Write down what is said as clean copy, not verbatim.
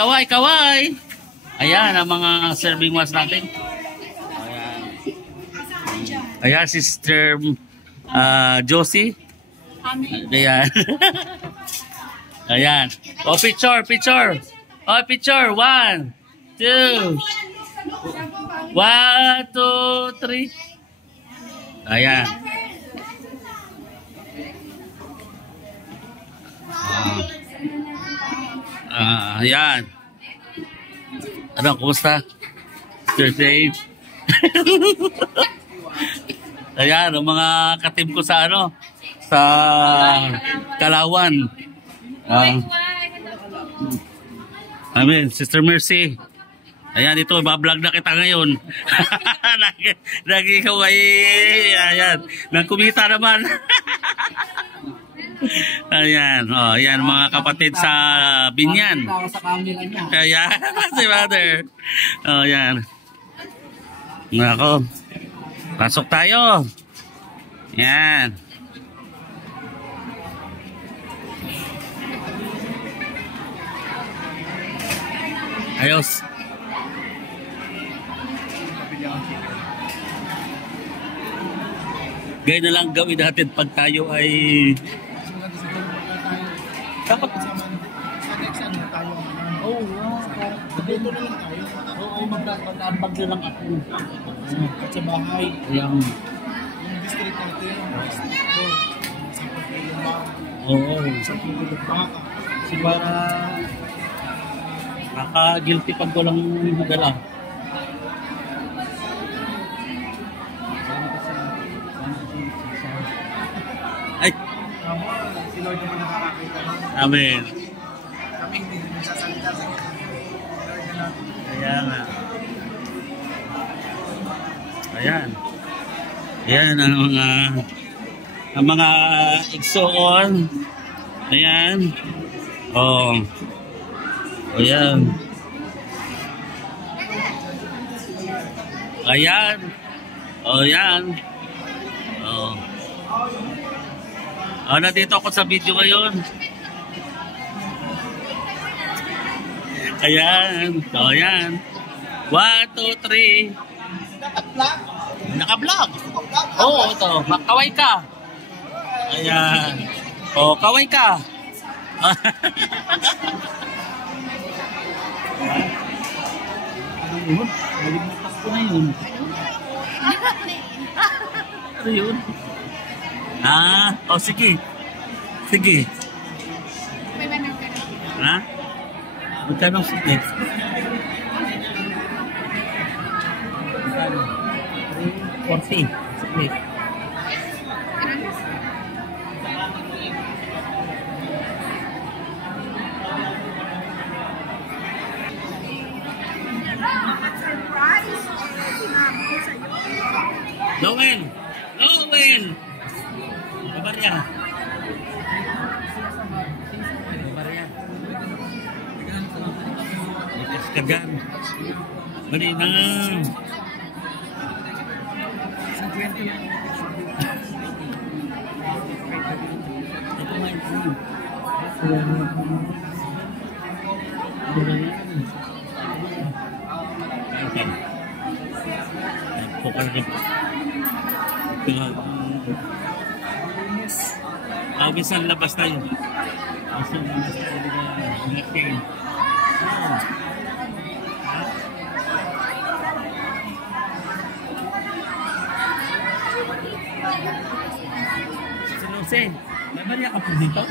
kaway, kaway. Ayan, ang mga serving was natin. Ayan, Sister Josie. Ayan. Ayan. O, picture, picture. O, picture. 1, 2. 1, 2, 3. Ayan. Ayan. Ano, kumusta? Mr. Dave. Ayan, ang mga katim ko sa ano, sa Kalawan. Amen, Sister Mercy. Ayan, ito, bablog na kita ngayon. Lagi ikaw ay, ayan, nagkumita naman. Ayan, oh, ayan mga kapatid sa Binyan. Ayan, si Mother. Oh, ayan. Nako. Pasok tayo. Ayan. Ayos. Gaya na lang gawin natin pag tayo ay dapat sa next ano tayo. Oo, dito na lang tayo. Oo, magtatambag na lang ako. Sa bahay. Yung district natin. Oo. Sa baka. Kasi para naka-guilty pag walang madala. Ay! Si Lord naman nakakakita. Amen. Kami hindi naman sasalita sa Lord na natin. Kaya nga. Ayan. Ayan ang mga igsoon. Ayan. Oh. Ayan. Ayan. Oh, ayan. Oh. Oh, nandito ako sa video ngayon. Ayan. Oh, ayan. 1, 2, 3. Naka-vlog. Oo, ito. Kaway ka. Ayan. Oh, kaway ka. Ano yun? Maligmatas ko na yun. Ano yun? Oh, sige. Sige. Ha? Magkano sige? Magkano? 40. Sige. Lowen! Lowen! Kabarya! Kabarya! Ikas kagan! Bali na! Ito nga ito. Okay. Pukal ka. Bisan labas tayo. Bisan labas tayo. Ngapin. Sinuse, may bariya ka po dito?